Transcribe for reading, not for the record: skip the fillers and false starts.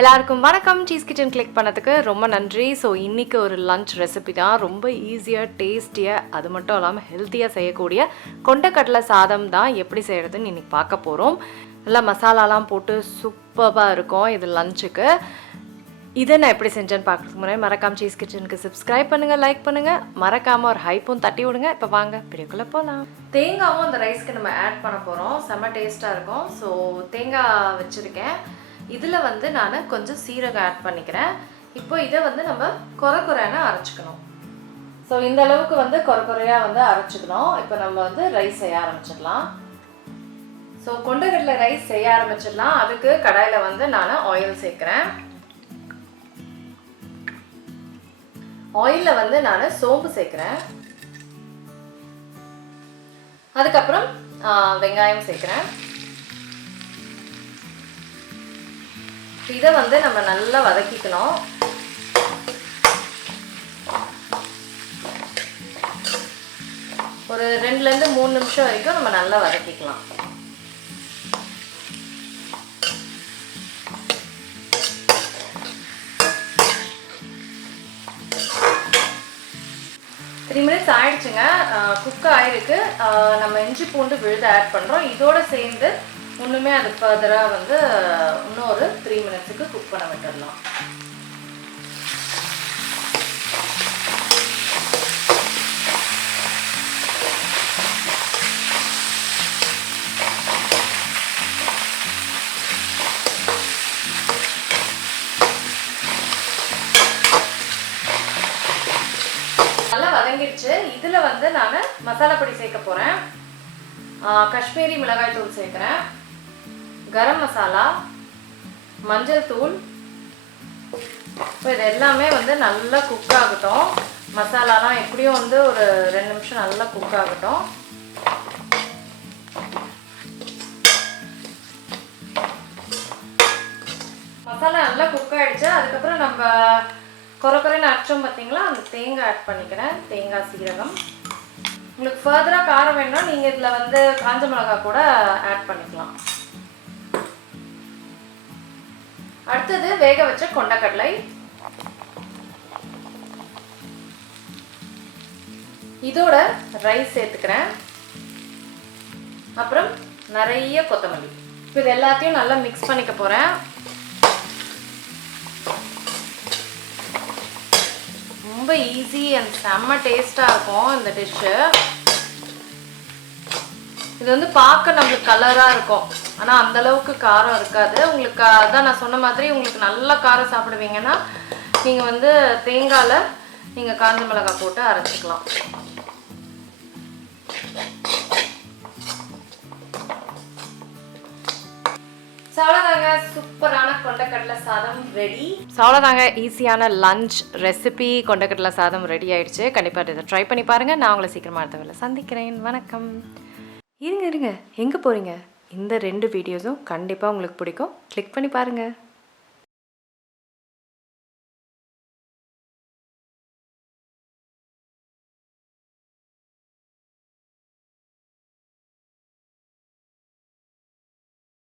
எல்லாருக்கும் வணக்கம். Cheese kitchen click பண்ணதுக்கு ரொம்ப நன்றி. ஸோ இன்றைக்கி ஒரு லன்ச் ரெசிபி தான். ரொம்ப ஈஸியாக டேஸ்டியாக அது மட்டும் இல்லாமல் ஹெல்த்தியாக செய்யக்கூடிய கொண்டக்கடலை சாதம் தான் எப்படி செய்கிறதுன்னு இன்றைக்கி பார்க்க போகிறோம். நல்லா மசாலாலாம் போட்டு சூப்பராக இருக்கும் இது லஞ்சுக்கு. இதை நான் எப்படி செஞ்சேன்னு பார்க்குறதுக்கு முன்னாடி மறக்காமல் சீஸ் கிச்சனுக்கு சப்ஸ்கிரைப் பண்ணுங்கள், லைக் பண்ணுங்கள், மறக்காமல் ஒரு ஹைப்பும் தட்டி விடுங்க. இப்போ வாங்க வீடியோக்குள்ளே போகலாம். தேங்காவும் அந்த ரைஸ்க்கு நம்ம ஆட் பண்ண போகிறோம். செம்ம டேஸ்ட்டாக இருக்கும். ஸோ தேங்காய் வச்சுருக்கேன். இதில் வந்து நான் கொஞ்சம் சீரகம் ஆட் பண்ணிக்கிறேன். இப்போ இதை வந்து நம்ம குறைன்னு அரைச்சிக்கணும். ஸோ இந்த அளவுக்கு வந்து குறையாக வந்து அரைச்சிக்கணும். இப்போ நம்ம வந்து ரைஸ் செய்ய ஆரம்பிச்சிடலாம். ஸோ கொண்டக்கடலை ரைஸ் செய்ய ஆரம்பிச்சிடலாம். அதுக்கு கடாயில் வந்து நான் ஆயில் சேர்க்குறேன். ஆயிலில் வந்து நான் சோம்பு சேர்க்குறேன். அதுக்கப்புறம் வெங்காயம் சேர்க்குறேன். இதை வந்து நம்ம நல்லா வதக்கிக்கணும். ஒரு 2லேருந்து 3 நிமிஷம் வரைக்கும் நம்ம நல்லா வதக்கிக்கலாம். த்ரீ மினிட்ஸ் ஆயிடுச்சுங்க. குக் ஆயிருக்கு. நம்ம இஞ்சி பூண்டு விழுது ஆட் பண்ணுறோம். இதோட சேர்ந்து ஒன்றுமே அது ஃபர்தராக வந்து இன்னும் ஒரு 3 மினிட்ஸுக்கு குக் பண்ண விட்டுடலாம். நல்லா வதங்கிடுச்சு. இதில் வந்து நான் மசாலா பொடி சேர்க்க போகிறேன். காஷ்மீரி மிளகாய் தூள் சேர்க்குறேன், கரம் மசாலா, மஞ்சள் தூள். இப்போ இது எல்லாமே வந்து நல்லா குக் ஆகட்டும். மசாலாலாம் எப்படியும் வந்து ஒரு 2 நிமிஷம் நல்லா குக் ஆகட்டும். மசாலா நல்லா குக் ஆகிடுச்சு. அதுக்கப்புறம் நம்ம குறைன்னு அரைச்சோம் பார்த்தீங்களா, அந்த தேங்காய் ஆட் பண்ணிக்கிறேன். தேங்காய் சீரகம். உங்களுக்கு ஃபர்தராக காரம் வேணும்னா நீங்கள் இதில் வந்து காஞ்ச மிளகாய் கூட ஆட் பண்ணிக்கலாம். அடுத்தது வேக வச்ச கொண்டக்கடலை. இதோட ரைஸ் சேர்த்துக்கிறேன். அப்புறம் நிறைய கொத்தமல்லி. இப்போ இது எல்லாத்தையும் நல்லா மிக்ஸ் பண்ணிக்க போகிறேன். ரொம்ப ஈஸி அண்ட் செம்ம டேஸ்ட்டாக இருக்கும் இந்த டிஷ்ஷு. இது வந்து பார்க்க நம்மளுக்கு கலராக இருக்கும், ஆனால் அந்தளவுக்கு காரம் இருக்காது. உங்களுக்கு அதான் நான் சொன்ன மாதிரி உங்களுக்கு நல்லா காரம் சாப்பிடுவீங்கன்னா நீங்கள் வந்து தேங்காயில் நீங்கள் காஞ்ச மிளகாய் போட்டு அரைச்சிக்கலாம். அவ்வளோதாங்க, சூப்பரான கொண்டக்கடலை சாதம் ரெடி. அவ்வளோதாங்க, ஈஸியான லஞ்ச் ரெசிபி கொண்டக்கடலை சாதம் ரெடி ஆயிடுச்சு. கண்டிப்பாக இதை ட்ரை பண்ணி பாருங்கள். நான் உங்களை சீக்கிரமாக அடுத்தவரை சந்திக்கிறேன். வணக்கம். இருங்க எங்கே போகிறீங்க? இந்த 2 வீடியோஸும் கண்டிப்பாக உங்களுக்கு பிடிக்கும். கிளிக் பண்ணி பாருங்கள்.